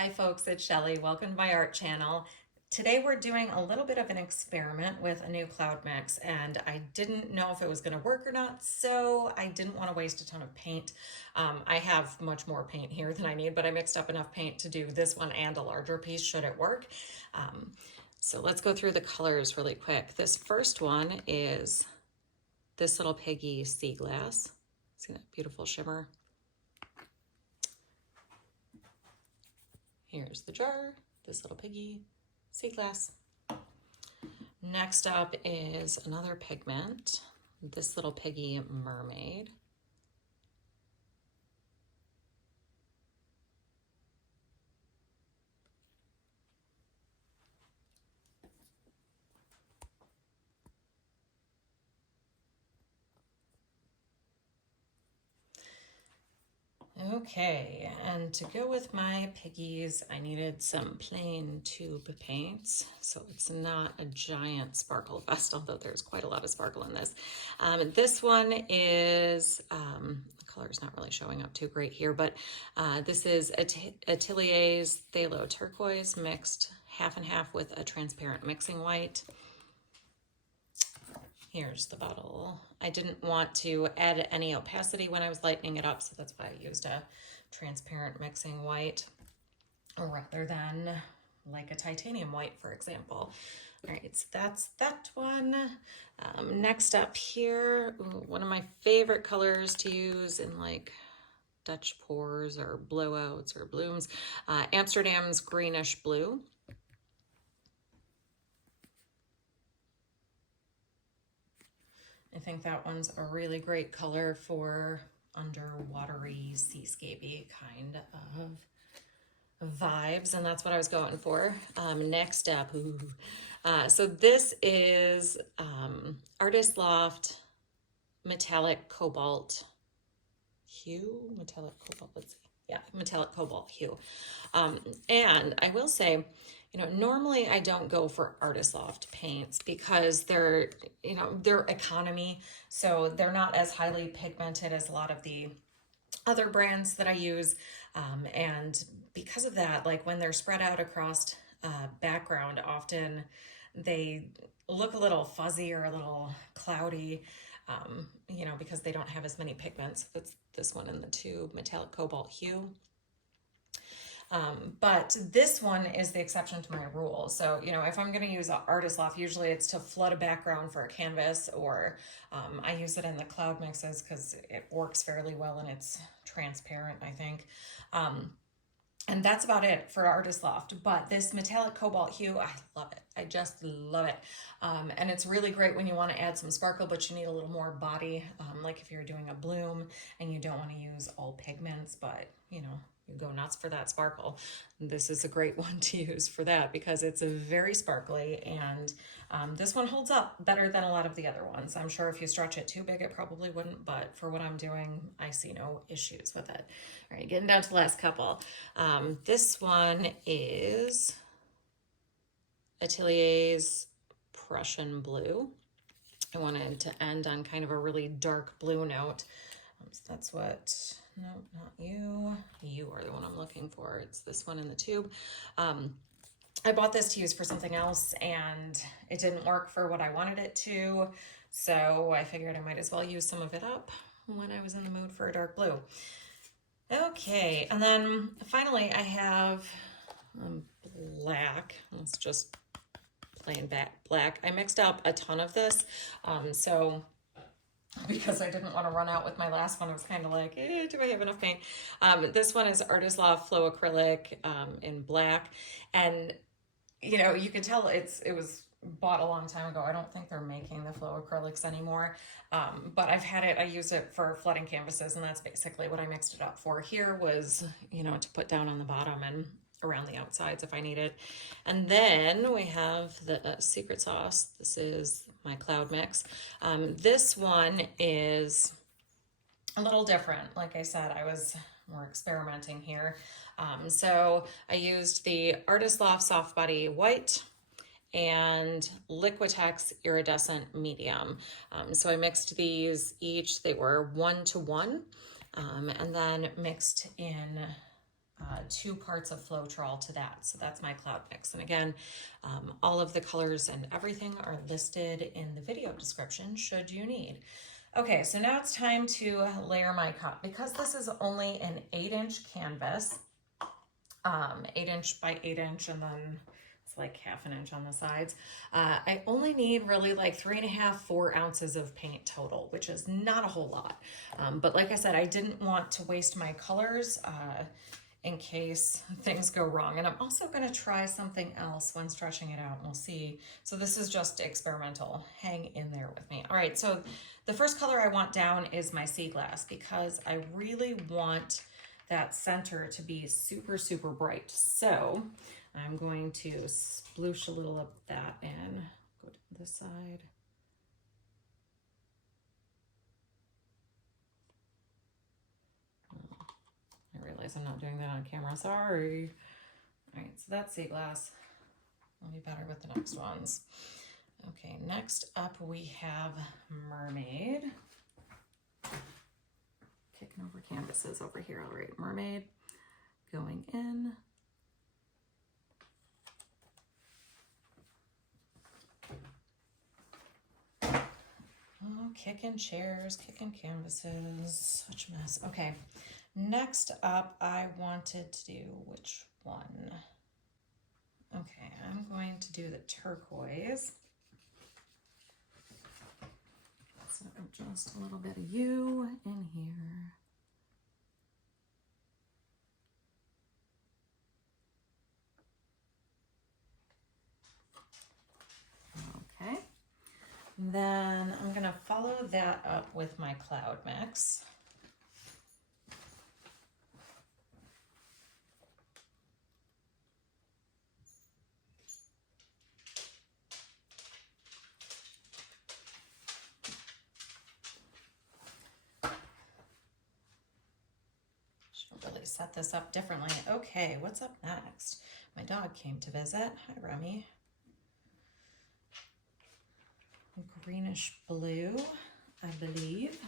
Hi folks, it's Shelly. Welcome to my art channel. Today we're doing a little bit of an experiment with a new cloud mix, and I didn't know if it was going to work or not, so I didn't want to waste a ton of paint. I have much more paint here than I need, but I mixed up enough paint to do this one and a larger piece should it work. So let's go through the colors really quick. This first one is this little piggy Seaglass. See that beautiful shimmer? Here's the jar, this little piggy, Seaglass. Next up is another pigment, this little piggy Mermaid. Okay, and to go with my piggies, I needed some plain tube paints, so it's not a giant sparkle fest, although there's quite a lot of sparkle in this. This one is, the color is not really showing up too great here, but this is Atelier's Pthalo Turquoise mixed half and half with a transparent mixing white. Here's the bottle. I didn't want to add any opacity when I was lightening it up, so that's why I used a transparent mixing white rather than like a titanium white, for example. All right, so that's that one. Next up here, one of my favorite colors to use in like Dutch pours or blowouts or blooms, Amsterdam's Greenish blue. I think that one's a really great color for underwatery, seascapey kind of vibes, and that's what I was going for. Next up, so this is Artist Loft Metallic Cobalt hue, metallic cobalt, let's see. Yeah, metallic cobalt hue. And I will say, normally I don't go for Artist Loft paints because they're economy, so they're not as highly pigmented as a lot of the other brands that I use. And because of that, like when they're spread out across background, often they look a little fuzzy or a little cloudy, because they don't have as many pigments. That's this one in the tube, metallic cobalt hue. But this one is the exception to my rule. So, if I'm going to use Artist Loft, usually it's to flood a background for a canvas, or I use it in the cloud mixes because it works fairly well and it's transparent, I think. And that's about it for Artist Loft. But this metallic cobalt hue, I love it. I just love it. And it's really great when you want to add some sparkle, but you need a little more body. Like if you're doing a bloom and you don't want to use all pigments, but you go nuts for that sparkle. This is a great one to use for that because it's very sparkly, and this one holds up better than a lot of the other ones. I'm sure if you stretch it too big, it probably wouldn't, but for what I'm doing, I see no issues with it. All right, getting down to the last couple. This one is Atelier's Prussian blue. I wanted to end on kind of a really dark blue note. So that's what, no, not you. You are the one I'm looking for. It's this one in the tube. I bought this to use for something else and it didn't work for what I wanted it to. So I figured I might as well use some of it up when I was in the mood for a dark blue. Okay, and then finally I have black. It's just plain black. I mixed up a ton of this. Because I didn't want to run out with my last one, I was kind of like, do I have enough paint? This one is Artist Loft Flow Acrylic in black. And, you can tell it was bought a long time ago. I don't think they're making the Flow Acrylics anymore. But I've had it, I use it for flooding canvases, and that's basically what I mixed it up for. Here was, to put down on the bottom and around the outsides if I need it. And then we have the secret sauce. This is my cloud mix. This one is a little different. Like I said, we're experimenting here. So I used the Artist Loft Soft Body White and Liquitex Iridescent Medium. So I mixed these each, they were 1 to 1, and then mixed in 2 parts of Floetrol to that. So that's my cloud mix. And again, all of the colors and everything are listed in the video description should you need. Okay, so now it's time to layer my cup. Because this is only an 8-inch canvas, 8-inch by 8-inch, and then it's like half an inch on the sides. I only need really like 3.5, 4 ounces of paint total, which is not a whole lot. But like I said, I didn't want to waste my colors in case things go wrong. And I'm also gonna try something else when stretching it out, and we'll see. So this is just experimental. Hang in there with me. All right, so the first color I want down is my Seaglass, because I really want that center to be super, super bright. So I'm going to sploosh a little of that in. Go to this side. I realize I'm not doing that on camera, sorry. All right, so that's Seaglass. I'll be better with the next ones. Okay, next up we have Mermaid. Kicking over canvases over here. All right, Mermaid going in. Oh, kicking chairs, kicking canvases, such a mess. Okay, next up I wanted to do which one? Okay, I'm going to do the turquoise. So just a little bit of you in here. Okay, then I'm gonna follow that up with my cloud mix. Really set this up differently. Okay, what's up next? My dog came to visit. Hi, Remy. Greenish blue, I believe.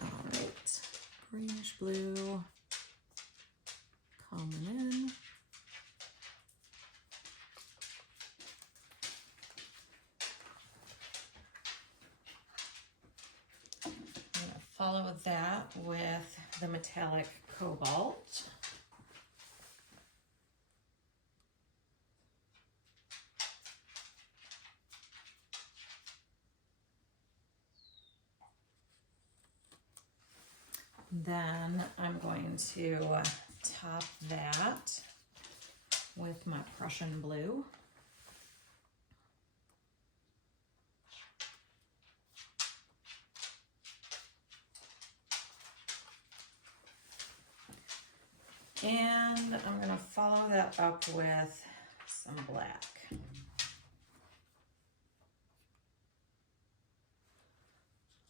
All right, greenish blue coming in. I'm going to follow that with the metallic Cobalt. Then I'm going to top that with my Prussian blue. And I'm going to follow that up with some black.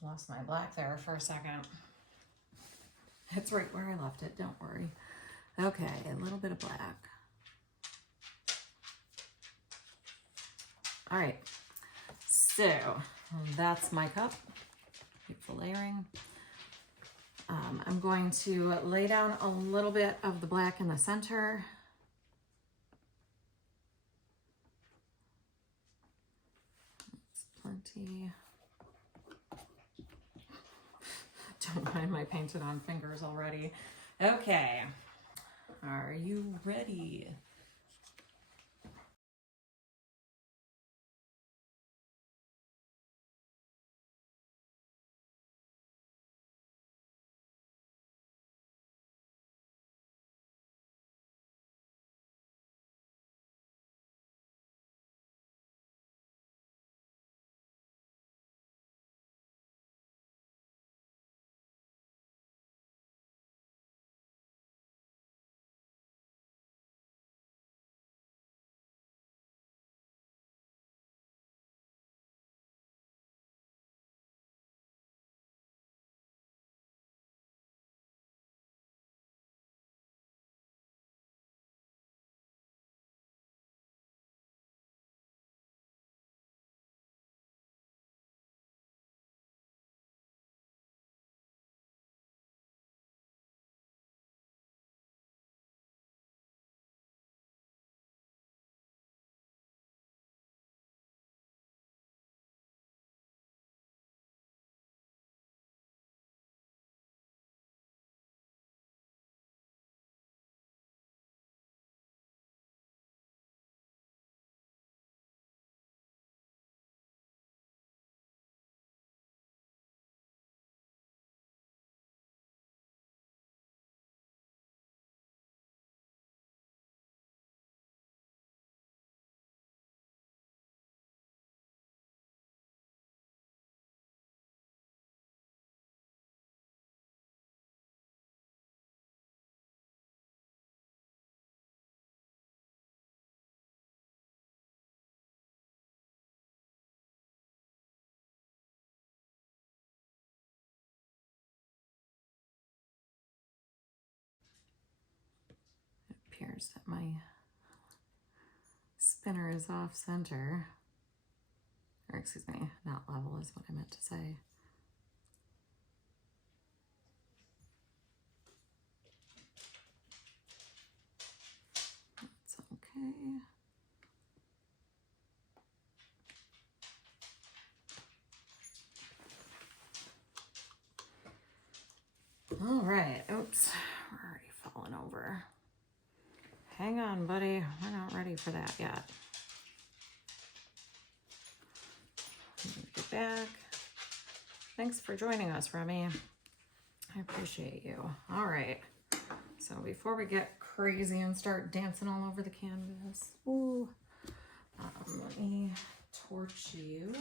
Lost my black there for a second. It's right where I left it, don't worry. Okay, a little bit of black. All right, so that's my cup. Beautiful layering. I'm going to lay down a little bit of the black in the center. That's plenty. Don't mind my painted on fingers already. Okay, are you ready? appears that my spinner is off center. Or excuse me, not level is what I meant to say. That's okay. All right, oops, we're already falling over. Hang on, buddy, we're not ready for that yet. Get back. Thanks for joining us, Remy. I appreciate you. All right, so before we get crazy and start dancing all over the canvas, ooh, let me torch you.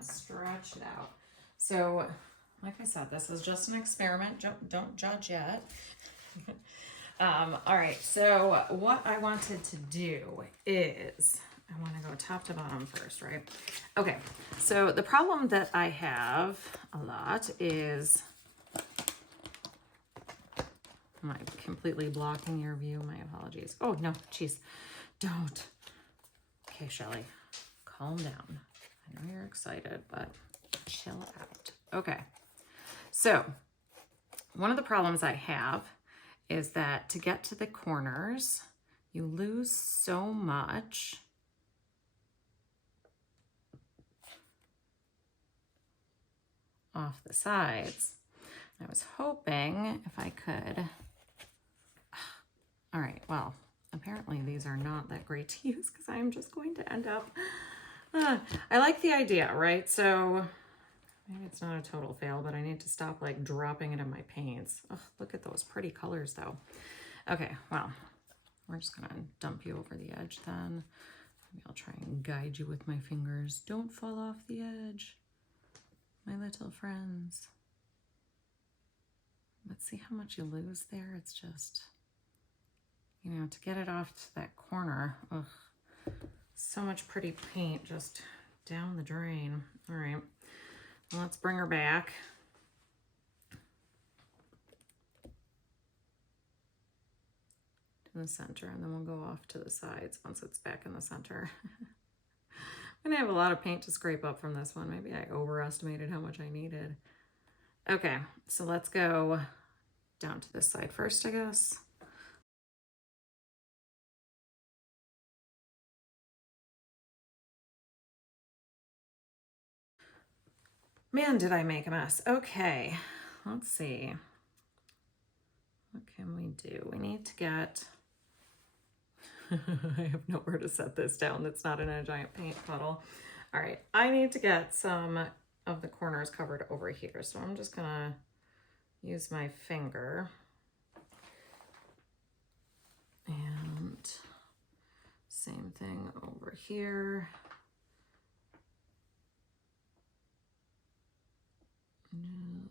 Stretch it out. So, like I said, this is just an experiment. Don't judge yet. All right, so what I wanted to do is, I want to go top to bottom first, right? Okay, so the problem that I have a lot is, am I completely blocking your view? My apologies. Oh, no, geez, don't. Okay, Shelly, calm down. I know you're excited, but chill out. Okay, so one of the problems I have is that to get to the corners, you lose so much off the sides. I was hoping if I could, all right, well, apparently these are not that great to use because I'm just going to end up, I like the idea, right? So maybe it's not a total fail, but I need to stop like dropping it in my paints. Oh, look at those pretty colors though. Okay, well, we're just gonna dump you over the edge then. Maybe I'll try and guide you with my fingers. Don't fall off the edge, my little friends. Let's see how much you lose there. It's just, you know, to get it off to that corner, ugh, so much pretty paint just down the drain. All right, well, let's bring her back. To the center, and then we'll go off to the sides once it's back in the center. I'm gonna have a lot of paint to scrape up from this one. Maybe I overestimated how much I needed. Okay, so let's go down to this side first, I guess. Man, did I make a mess. Okay, let's see. What can we do? We need to get, I have nowhere to set this down that's not in a giant paint puddle. All right, I need to get some of the corners covered over here. So I'm just gonna use my finger. And same thing over here.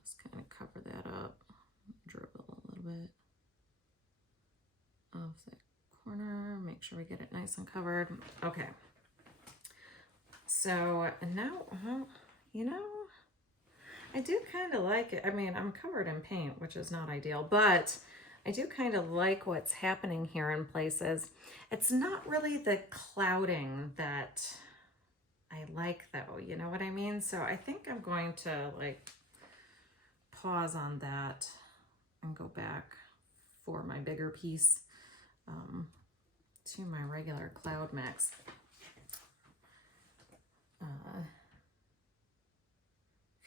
Just kind of cover that up, dribble a little bit off that corner, make sure we get it nice and covered. Okay, so now, you know, I do kind of like it. I mean, I'm covered in paint, which is not ideal, but I do kind of like what's happening here in places. It's not really the clouding that I like though, you know what I mean? So I think I'm going to like pause on that and go back for my bigger piece to my regular cloud mix. I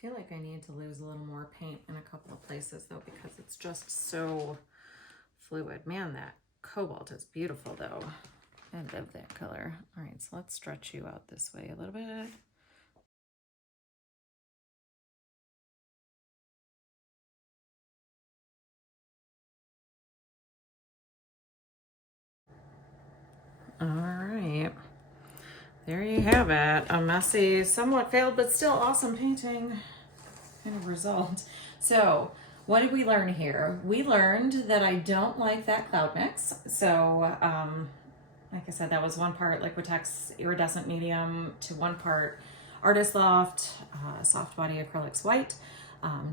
feel like I need to lose a little more paint in a couple of places though, because it's just so fluid. Man, that cobalt is beautiful though. I love that color. All right, so let's stretch you out this way a little bit. All right, there you have it. A messy, somewhat failed, but still awesome painting kind of result. So what did we learn here? We learned that I don't like that cloud mix. So, like I said, that was 1 part Liquitex Iridescent Medium to 1 part Artist Loft Soft Body Acrylics White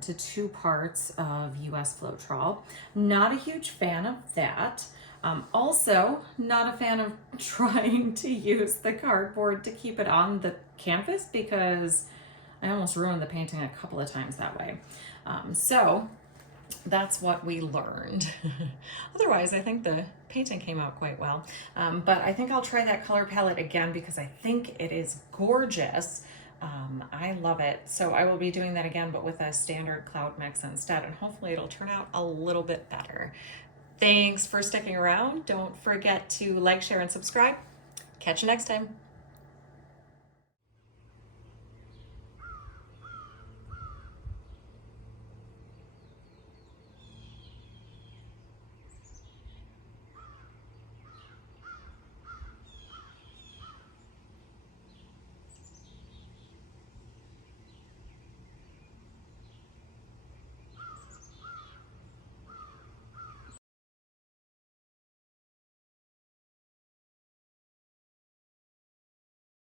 to 2 parts of US Floetrol. Not a huge fan of that. Also, not a fan of trying to use the cardboard to keep it on the canvas because I almost ruined the painting a couple of times that way. So that's what we learned. Otherwise, I think the painting came out quite well. But I think I'll try that color palette again because I think it is gorgeous. I love it. So I will be doing that again, but with a standard cloud mix instead, and hopefully it'll turn out a little bit better. Thanks for sticking around. Don't forget to like, share, and subscribe. Catch you next time.